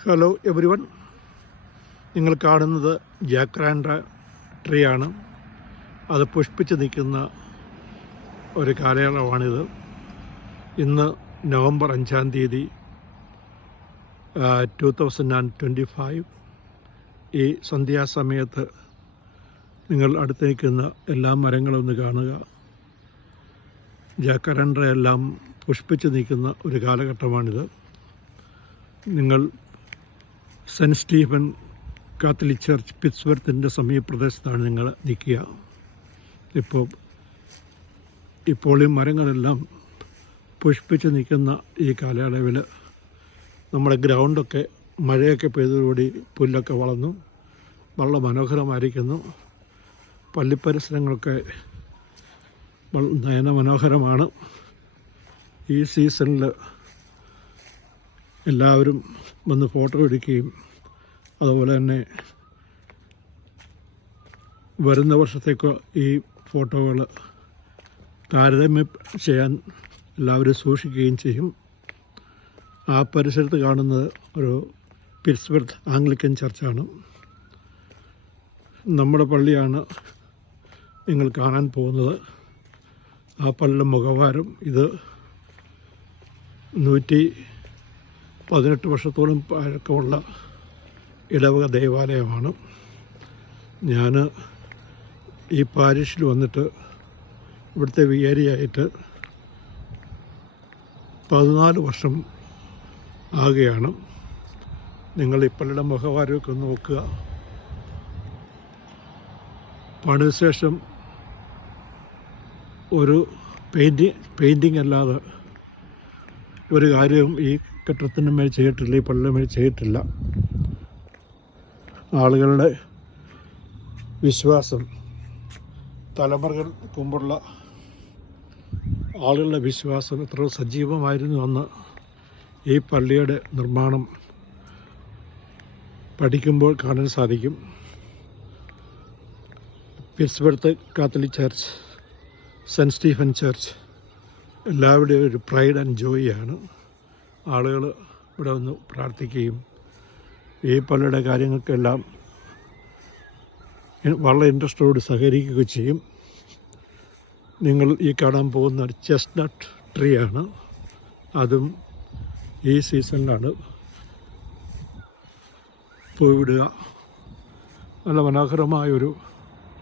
Hello everyone, നിങ്ങൾ കാണുന്നത് ജാക്രാൻഡ tree ആണ്. അത് പുഷ്പിച്ച് നിൽക്കുന്ന ഒരു കാലയളവാണിത്. ഇന്ന് നവംബർ 5-ാം തീയതി 2025. ഈ സന്ധ്യാസമയത്ത് നിങ്ങൾ അടുത്ത് നിൽക്കുന്ന എല്ലാ മരങ്ങളും ഒന്ന് കാണുക. ജാക്രാൻഡ എല്ലാം പുഷ്പിച്ച് നിൽക്കുന്ന ഒരു കാലഘട്ടമാണിത്. നിങ്ങൾ സെൻറ്റ് സ്റ്റീഫൻ കാത്തലിക് ചർച്ച് പിറ്റ്സ്ബർത്തിൻ്റെ സമീപപ്രദേശത്താണ് നിങ്ങൾ നിൽക്കുക. ഇപ്പോൾ ഈ മരങ്ങളെല്ലാം പുഷ്പിച്ച് നിൽക്കുന്ന ഈ കാലയളവിൽ നമ്മുടെ ഗ്രൗണ്ടൊക്കെ മഴയൊക്കെ പെയ്തതോടുകൂടി പുല്ലൊക്കെ വളർന്നു വളരെ മനോഹരമായിരിക്കുന്നു. പള്ളിപ്പരിസരങ്ങളൊക്കെ നയന മനോഹരമാണ്. ഈ സീസണിൽ എല്ലാവരും വന്ന് ഫോട്ടോ എടുക്കുകയും അതുപോലെ തന്നെ വരുന്ന വർഷത്തേക്ക് ഈ ഫോട്ടോകൾ താരതമ്യം ചെയ്യാൻ എല്ലാവരും സൂക്ഷിക്കുകയും ചെയ്യും. ആ പരിസരത്ത് കാണുന്നത് ഒരു പിറ്റ്സ്ബർത്ത് ആംഗ്ലിക്കൻ ചർച്ചാണ്. നമ്മുടെ പള്ളിയാണ് നിങ്ങൾ കാണാൻ പോകുന്നത്. ആ പള്ളിയുടെ മുഖവാരം ഇത് 118 വർഷത്തോളം പഴക്കമുള്ള ഇടവക ദേവാലയമാണ്. ഞാൻ ഈ പാരിഷിൽ വന്നിട്ട് ഇവിടുത്തെ വികാരിയായിട്ട് 14 വർഷം ആകുകയാണ്. നിങ്ങൾ ഈ പള്ളിയുടെ മുഖവാരമൊക്കെ ഒന്ന് നോക്കുക. പണിത ശേഷം ഒരു പെയിൻറ്റിങ് അല്ലാതെ ഒരു കാര്യവും ഈ കെട്ടിടത്തിൻ്റെ മേൽ ചെയ്തിട്ടില്ല, ഈ പള്ളിയുടെ മേൽ ചെയ്തിട്ടില്ല. ആളുകളുടെ വിശ്വാസം, തലമുറകൾ മുമ്പുള്ള ആളുകളുടെ വിശ്വാസം എത്ര സജീവമായിരുന്നു അന്ന് ഈ പള്ളിയുടെ നിർമ്മാണം പഠിക്കുമ്പോൾ കാണാൻ സാധിക്കും. Pittsburgh Catholic church, saint Stephen church എല്ലാവരുടെയും ഒരു പ്രൈഡ് ആൻഡ് ജോയിയാണ്. ആളുകൾ ഇവിടെ വന്ന് പ്രാർത്ഥിക്കുകയും ഈ പള്ളിയുടെ കാര്യങ്ങൾക്കെല്ലാം വളരെ ഇൻട്രസ്റ്റോട് സഹകരിക്കുകയും ചെയ്യും. നിങ്ങൾ ഈ കാണാൻ പോകുന്ന ഒരു ചെസ്റ്റ്നട്ട് ട്രീ ആണ്. അതും ഈ സീസണിലാണ് പൂവിടുക. നല്ല മനോഹരമായൊരു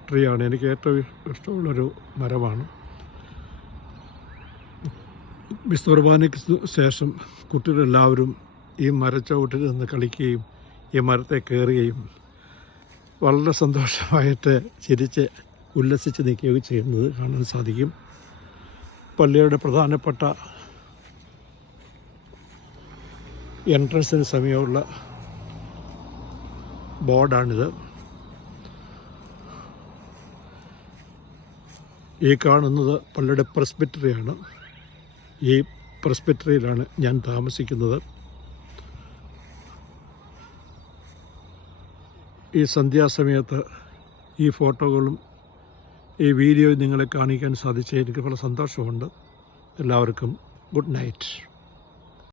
ട്രീ ആണ്. എനിക്ക് ഏറ്റവും ഇഷ്ടമുള്ളൊരു മരമാണ്. വിശുദ്ധ കുർബാനയ്ക്ക് ശേഷം കുട്ടികളെല്ലാവരും ഈ മരച്ചവിട്ടിൽ നിന്ന് കളിക്കുകയും ഈ മരത്തെ കയറുകയും വളരെ സന്തോഷമായിട്ട് ചിരിച്ച് ഉല്ലസിച്ച് നിൽക്കുകയും ചെയ്യുന്നത് കാണാൻ സാധിക്കും. പള്ളിയുടെ പ്രധാനപ്പെട്ട എൻട്രൻസിന് സമീപമുള്ള ബോർഡാണിത്. ഈ കാണുന്നത് പള്ളിയുടെ പ്രസ്ബിറ്ററിയാണ്. ഈ പ്രസ്ബിറ്ററിയിലാണ് ഞാൻ താമസിക്കുന്നത്. ഈ സന്ധ്യാസമയത്ത് ഈ ഫോട്ടോകളും ഈ വീഡിയോയും നിങ്ങളെ കാണിക്കാൻ സാധിച്ചതിൽ എനിക്ക് വളരെ സന്തോഷമുണ്ട്. എല്ലാവർക്കും ഗുഡ് നൈറ്റ്.